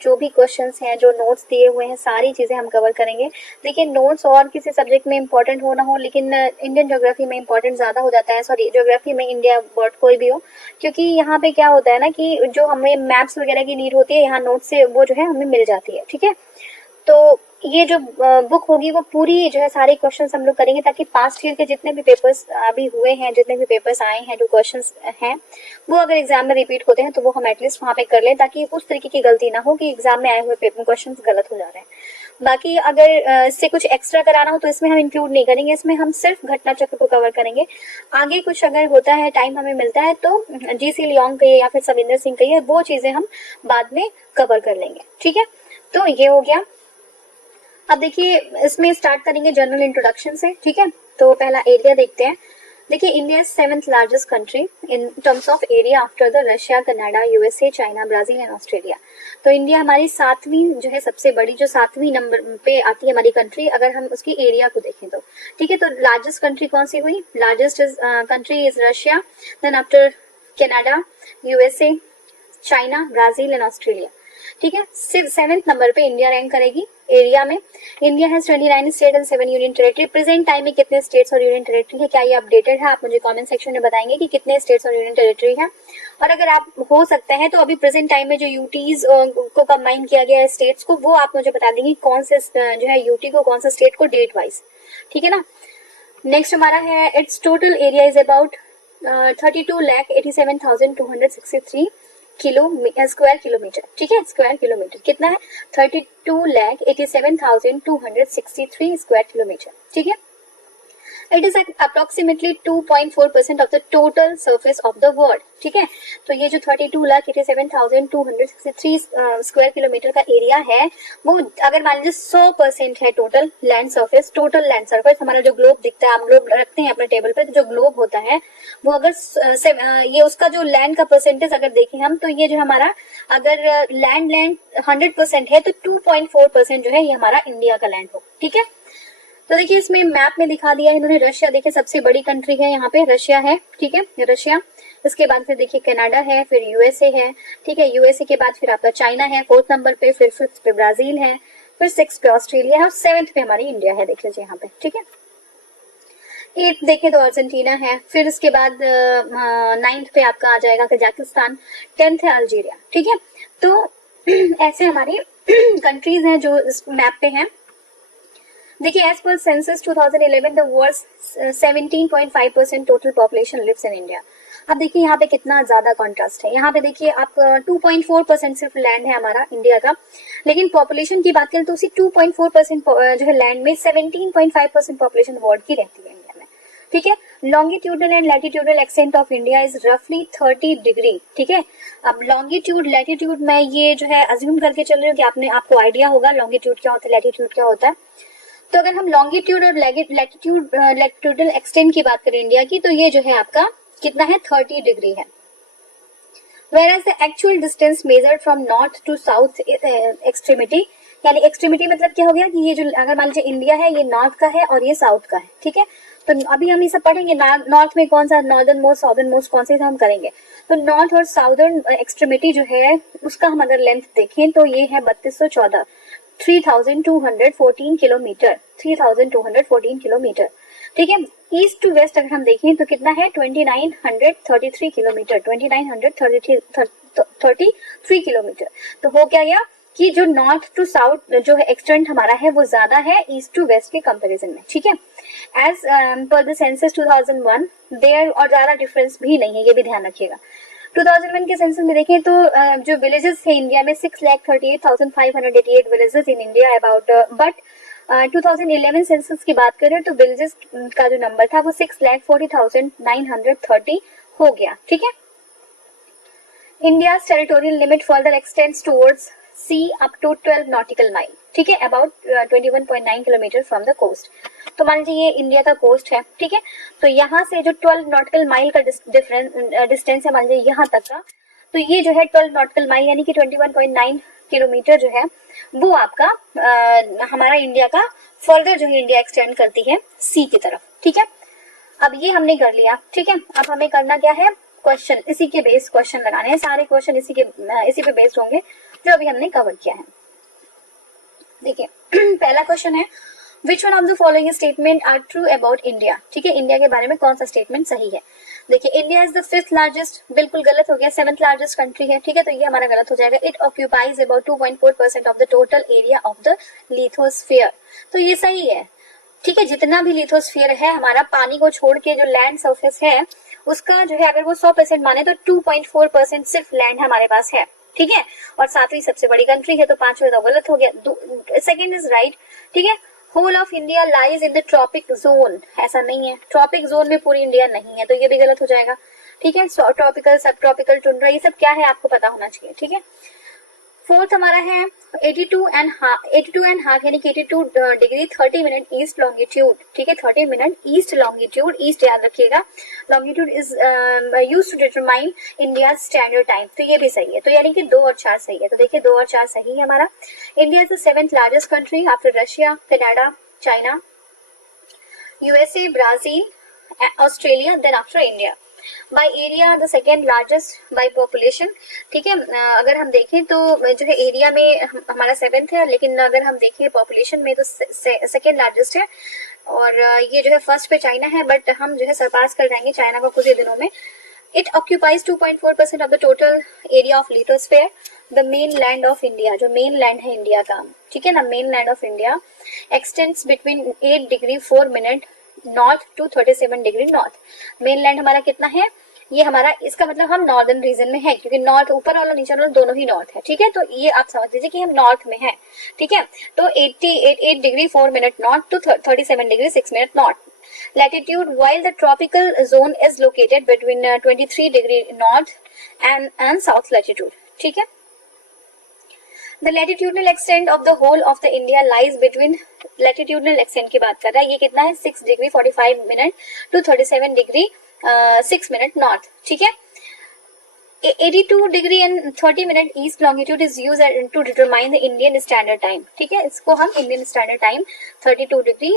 जो भी क्वेश्चंस हैं, जो नोट्स दिए हुए हैं, सारी चीजें हम कवर करेंगे। देखिए नोट्स और किसी सब्जेक्ट में इंपॉर्टेंट हो ना हो, लेकिन इंडियन ज्योग्राफी में इंपॉर्टेंट ज्यादा हो जाता है, सॉरी ज्योग्राफी में, इंडिया वर्ड कोई भी हो, क्योंकि यहाँ पे क्या होता है ना कि जो हमें मैप्स वगैरह की नीड होती है, यहाँ नोट से वो जो है हमें मिल जाती है। ठीक है, तो ये जो बुक होगी वो पूरी जो है सारे क्वेश्चंस हम लोग करेंगे, ताकि पास्ट ईयर के जितने भी पेपर्स अभी हुए हैं, जितने भी पेपर्स आए हैं, जो क्वेश्चंस हैं, वो अगर एग्जाम में रिपीट होते हैं तो वो हम एटलीस्ट वहां पे कर लें, ताकि उस तरीके की गलती ना हो कि एग्जाम में आए हुए पेपर क्वेश्चन गलत हो जा रहे हैं। बाकी अगर इससे कुछ एक्स्ट्रा कराना हो तो इसमें हम इंक्लूड नहीं करेंगे, इसमें हम सिर्फ घटना चक्र को कवर करेंगे। आगे कुछ अगर होता है, टाइम हमें मिलता है, तो जीसी लियोंग कहिए या फिर सविंदर सिंह कहिए, वो चीजें हम बाद में कवर कर लेंगे। ठीक है, तो ये हो गया। अब देखिए इसमें स्टार्ट करेंगे जनरल इंट्रोडक्शन से। ठीक है, तो पहला एरिया देखते हैं। देखिए India is 7th largest country in terms of area after the Russia, Canada, USA, China, Brazil and Australia. तो इंडिया हमारी 7वीं जो है सबसे बड़ी, जो 7वीं नंबर पे आती है हमारी कंट्री, अगर हम उसकी एरिया को देखें तो। ठीक है, तो लार्जेस्ट कंट्री कौन सी हुई? Largest country is Russia, then after Canada, USA, China, Brazil and Australia. ठीक है, सिर्फ 7th नंबर पे इंडिया रैंक करेगी एरिया में। India has 29 state and 7 union territory. Present time में कितने स्टेट्स और यूनियन टेरिटरी है, क्या ये अपडेटेड है? आप मुझे कमेंट सेक्शन में बताएंगे कि कितने स्टेट्स और यूनियन टेरिटरी है। और अगर आप हो सकता है तो अभी प्रेजेंट टाइम में जो यूटीज को कंबाइन किया गया है स्टेट्स को, वो आप मुझे बता देंगे कौन से जो है यूटी को, कौन सा स्टेट को, डेट वाइज। ठीक है ना। नेक्स्ट हमारा है, it's total area is about 32,87,263 square kilometre. ठीक है, स्क्वायर किलोमीटर कितना है? 32,87,263 स्क्वायर किलोमीटर। ठीक है, it is approximately 2.4% of the total surface of the world. ठीक है, तो ये जो 32,87,263 स्क्वायर किलोमीटर का एरिया है, वो अगर मान लीजिए 100% है total land surface, total land surface हमारा जो ग्लोब दिखता है, हम ग्लोब रखते हैं अपने टेबल पे, तो जो ग्लोब होता है वो अगर ये उसका जो लैंड का परसेंटेज अगर देखें हम, तो ये जो हमारा अगर लैंड 100% है, तो 2.4% जो है ये हमारा इंडिया का लैंड हो। ठीक है, तो देखिए इसमें मैप में दिखा दिया है इन्होंने। रशिया देखिए सबसे बड़ी कंट्री है, यहाँ पे रशिया है। ठीक है, रशिया, इसके बाद फिर देखिए कनाडा है, फिर यूएसए है। ठीक है, यूएसए के बाद फिर आपका चाइना है 4th नंबर पे, फिर 5th पे ब्राजील है, फिर 6th पे ऑस्ट्रेलिया है, और 7th पे हमारी इंडिया है, देख लीजिए यहाँ पे। ठीक है, 8th देखें तो अर्जेंटीना है, फिर इसके बाद 9th पे आपका आ जाएगा कजाकिस्तान, 10th है अल्जीरिया। ठीक है, तो ऐसे हमारी कंट्रीज हैं जो इस मैप पे हैं। देखिए एज पर census 2011 the world's 17.5% total population lives in India. अब देखिए यहाँ पे कितना ज्यादा कॉन्ट्रास्ट है। यहाँ पे देखिए आप 2.4% सिर्फ लैंड है हमारा इंडिया का, लेकिन पॉपुलेशन की बात करें तो उसी 2.4% जो है लैंड में 17.5% पॉपुलेशन वर्ल्ड की रहती है इंडिया में। ठीक है, longitudinal and latitudinal extent of India is रफली 30 डिग्री। ठीक है, अब लॉन्गिट्यूड लैटिट्यूड मैं ये जो है अज्यूम करके चल रही हूँ कि आपको आइडिया होगा लॉन्गिट्यूड क्या होता है, लैटिट्यूड क्या होता है। तो अगर हम लॉन्गिट्यूड और लैटिट्यूडल एक्सटेंट की बात करें इंडिया की, तो ये जो है आपका कितना है, 30 डिग्री है। Whereas the actual distance measured from north to south extremity, यानी एक्सट्रीमिटी मतलब क्या हो गया कि ये जो अगर मान लीजिए इंडिया है, ये नॉर्थ का है और ये साउथ का है। ठीक है, तो अभी हम ये सब पढ़ेंगे, नॉर्थ में कौन सा, नॉर्दर्न मोस्ट, साउदर्न मोस्ट, कौन से हम करेंगे। तो नॉर्थ और साउदर्न एक्सट्रीमिटी जो है उसका हम अगर लेंथ देखें तो ये है 3214, 3214 किलोमीटर, 3214 किलोमीटर। ठीक है, ईस्ट टू वेस्ट अगर हम देखें तो कितना है, 2933 किलोमीटर, 2933 किलोमीटर। तो हो क्या गया कि जो नॉर्थ टू साउथ जो है एक्सटेंट हमारा है वो ज्यादा है ईस्ट टू वेस्ट के कंपैरिजन में। ठीक है, as per the census 2001 there, और ज्यादा डिफरेंस भी नहीं है, ये भी ध्यान रखिएगा। 2001 के सेंसस में देखें तो जो विलेजेस थे इंडिया में 6,38,588 villages in India about, but 2011 census की बात करें तो विलेजेस का जो नंबर था वो 6,40,930 हो गया। ठीक है, India territorial limit further extends towards sea up to 12 nautical mile. ठीक है, about 21.9 kilometre from the coast. तो मान लीजिए ये इंडिया का कोस्ट है। ठीक है, तो यहाँ से जो 12 नॉटिकल माइल का डिस्टेंस है मान लीजिए यहाँ तक का, तो ये जो है 12 नॉटिकल माइल यानी कि 21.9 किलोमीटर जो है वो आपका हमारा इंडिया का फर्दर जो है इंडिया एक्सटेंड करती है सी की तरफ। ठीक है, अब ये हमने कर लिया। ठीक है, अब हमें करना क्या है, क्वेश्चन, इसी के बेस क्वेश्चन लगाने हैं, सारे क्वेश्चन इसी पे बेस्ड होंगे। जो अभी हमने कवर किया है। देखिए पहला क्वेश्चन है which one of the following statement are true about India. ठीक है, इंडिया के बारे में कौन सा स्टेटमेंट सही है। देखिए India is the 5th largest, बिल्कुल गलत हो गया, 7th लार्जेस्ट कंट्री है। ठीक है, तो ये हमारा गलत हो जाएगा। It occupies about 2.4% of the total area of the lithosphere, तो ये सही है। ठीक है, जितना भी लिथोस्फीयर है हमारा, पानी को छोड़ के जो लैंड सरफेस है उसका जो है, अगर वो 100% माने तो 2.4% सिर्फ लैंड हमारे पास है। ठीक है, और 7वीं सबसे बड़ी कंट्री है, तो 5वां तो गलत हो गया। Second is right. ठीक है, whole of India lies in the tropic zone, ऐसा नहीं है, ट्रॉपिक जोन में पूरी इंडिया नहीं है, तो ये भी गलत हो जाएगा। ठीक है, ट्रॉपिकल, सब ट्रॉपिकल, टुंड्रा, ये सब क्या है आपको पता होना चाहिए। ठीक है, फोर्थ हमारा है 82 एंड हाफ यानी कि 82 डिग्री 30 मिनट ईस्ट लॉन्गिट्यूड। ठीक है, 30 मिनट ईस्ट लॉन्गिट्यूड, ईस्ट याद रखिएगा। Longitude is used to determine India standard time, तो ये भी सही है। तो यानी कि 2 और 4 सही है। तो देखिए 2 और 4 सही है हमारा। India is the 7th largest country after Russia, Canada, China, USA, Brazil, Australia, then after India. By area the second largest by population. ठीक है, अगर हम देखें तो जो है एरिया में हमारा 7th है, लेकिन अगर हम देखें पॉपुलेशन में तो सेकेंड लार्जेस्ट है। और ये जो है फर्स्ट पे चाइना है, बट हम जो है सरपास कर जाएंगे चाइना को कुछ ही दिनों में। It occupies 2.4% of the total area of lithosphere. The main land of India, जो मेन लैंड है इंडिया का, ठीक है ना, main land of India extends between 8 degree 4 minute north to 37 degree north. Main land हमारा कितना है, ये हमारा, इसका मतलब हम नॉर्दर्न रीजन में है, क्योंकि नॉर्थ ऊपर वाला नीचे वाला दोनों ही नॉर्थ है। ठीक है, तो ये आप समझ लीजिए कि हम नॉर्थ में हैं। ठीक है, तो 8 degree 4 minute north to 37 degree 6 minute north latitude, while the tropical zone is located between 23 degree north and south latitude. ठीक है, the latitudinal extent of the whole of the India lies between, latitudinal extent की बात कर रहा है, ये कितना है 6 degree 45 minute to 37 degree 6 minute north. ठीक है, 82 degree and 30 minute east longitude is use to determine the Indian standard time. ठीक है, इसको हम इंडियन स्टैंडर्ड टाइम 32 डिग्री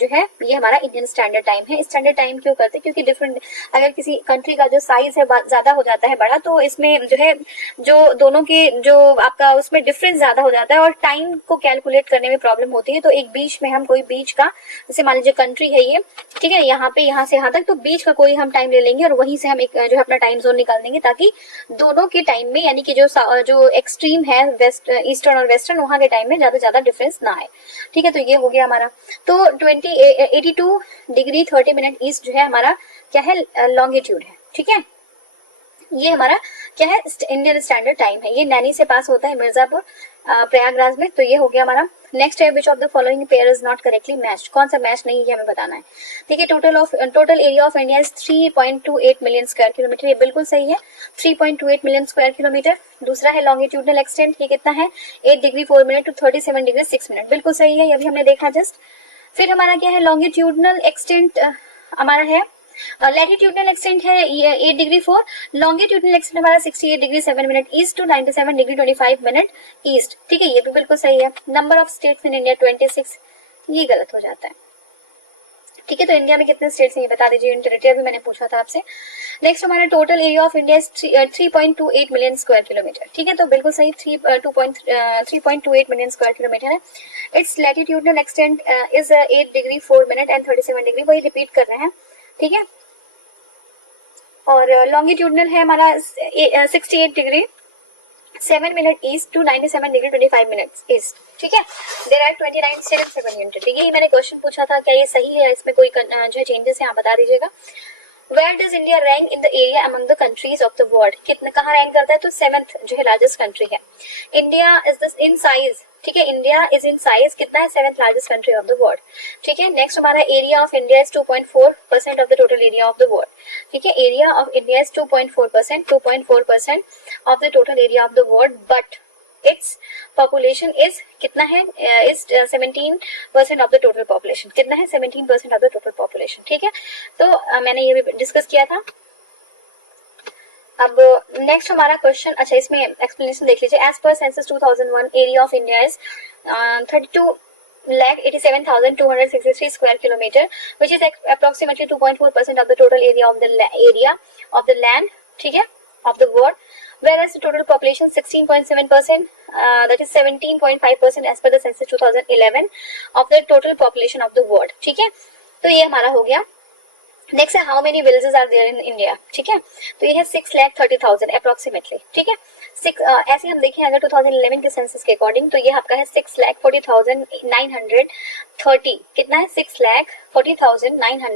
जो है ये हमारा इंडियन स्टैंडर्ड टाइम है। स्टैंडर्ड टाइम क्यों करते हैं, क्योंकि डिफरेंट, अगर किसी कंट्री का जो साइज है ज्यादा हो जाता है बड़ा, तो इसमें जो है जो दोनों के जो आपका उसमें डिफरेंस ज्यादा हो जाता है और टाइम को कैलकुलेट करने में प्रॉब्लम होती है। तो एक बीच में हम कोई बीच का, जैसे मान लीजिए कंट्री है ये, ठीक है, यहाँ पे यहाँ से यहाँ तक, तो बीच का कोई हम टाइम ले लेंगे और वहीं से हम एक जो है अपना टाइम जोन निकाल देंगे, ताकि दोनों के टाइम में, यानी कि जो एक्सट्रीम है वेस्ट, ईस्टर्न और वेस्टर्न, वहां के टाइम में ज्यादा डिफरेंस ना आए। ठीक है, तो ये हो गया हमारा। तो 82 डिग्री 30 मिनट ईस्ट जो है हमारा क्या है, लॉन्गिट्यूड है। ठीक है, ये हमारा क्या है, इंडियन स्टैंडर्ड टाइम है। ये नैनी से पास होता है, मिर्जापुर, प्रयागराज में। तो ये हो गया हमारा। नेक्स्ट है which of the following pair is not correctly matched, कौन सा मैच नहीं है हमें बताना है। देखिए total area of India is 3.28 million square kilometre, ये बिल्कुल सही है, 3.28 मिलियन स्क्वायर किलोमीटर। दूसरा है लॉन्गिट्यूडनल एक्सटेंट, ये कितना है 8 degree 4 minute to 37 degree 6 minute, बिल्कुल सही है, ये भी हमने देखा जस्ट। फिर हमारा क्या है, लॉन्गिट्यूडनल एक्सटेंट हमारा है, लैटिट्यूडनल एक्सटेंट है 8 डिग्री 4, लॉन्गिट्यूडनल एक्सटेंट हमारा 68 degree 7 minute east to 97 degree 25 minute east. ठीक है, ये भी बिल्कुल सही है। Number of states in India 26, ये गलत हो जाता है। ठीक है, तो इंडिया में कितने स्टेट्स हैं ये बता दीजिए, टेरिटरी अभी मैंने पूछा था आपसे। नेक्स्ट हमारा total area of India 3.28 million square kilometre. ठीक है, तो बिल्कुल सही 3.28 मिलियन स्क्वायर किलोमीटर है। It's latitudinal extent is 8 degree 4 minute and 37 degree, वही रिपीट कर रहे हैं। ठीक है, और लॉन्गिट्यूडनल है हमारा 68 degree 7 minute east to 97 degree 25 minute east. ठीक है, देयर आर 29 स्टेट्स रिप्रेजेंटेड। यही मैंने क्वेश्चन पूछा था, क्या ये सही है, इसमें कोई जो है चेंजेस है आप बता दीजिएगा। Where does India rank in the area among the countries of the world? कितना कहाँ रैंक करता है, तो 7th जो है लार्जेस्ट कंट्री है। India is this in size, ठीक है, इंडिया इज इन साइज कितना है, 7th largest country of the world. ठीक है, नेक्स्ट हमारा area of India is 2.4% of the total area of the world. ठीक है, area of India is 2.4% of the total area of the world, but its population is कितना है, is 17% of the total population. कितना है, 17% of the total population. ठीक है, तो मैंने ये भी डिस्कस किया था। अब नेक्स्ट हमारा क्वेश्चन, अच्छा इसमें एक्सप्लेनेशन देख लीजिए। एज पर census 2001 area of India is 32,87,263 square kilometre, which is approximately 2.4% of the total area of the land. ठीक है, of the world, whereas the total population 16.7%, that is 17.5% as per the census 2011 of the total population of the world. ठीक है, तो ये हमारा हो गया. Next है how many villages are there in India. ठीक है, तो ये है 6,30,000 अप्रोक्सीमेटली. ठीक है, ऐसे हम देखें अगर 2011 के सेंसस के अकॉर्डिंग तो ये आपका है 6,40,930. कितना है? 6,40,930.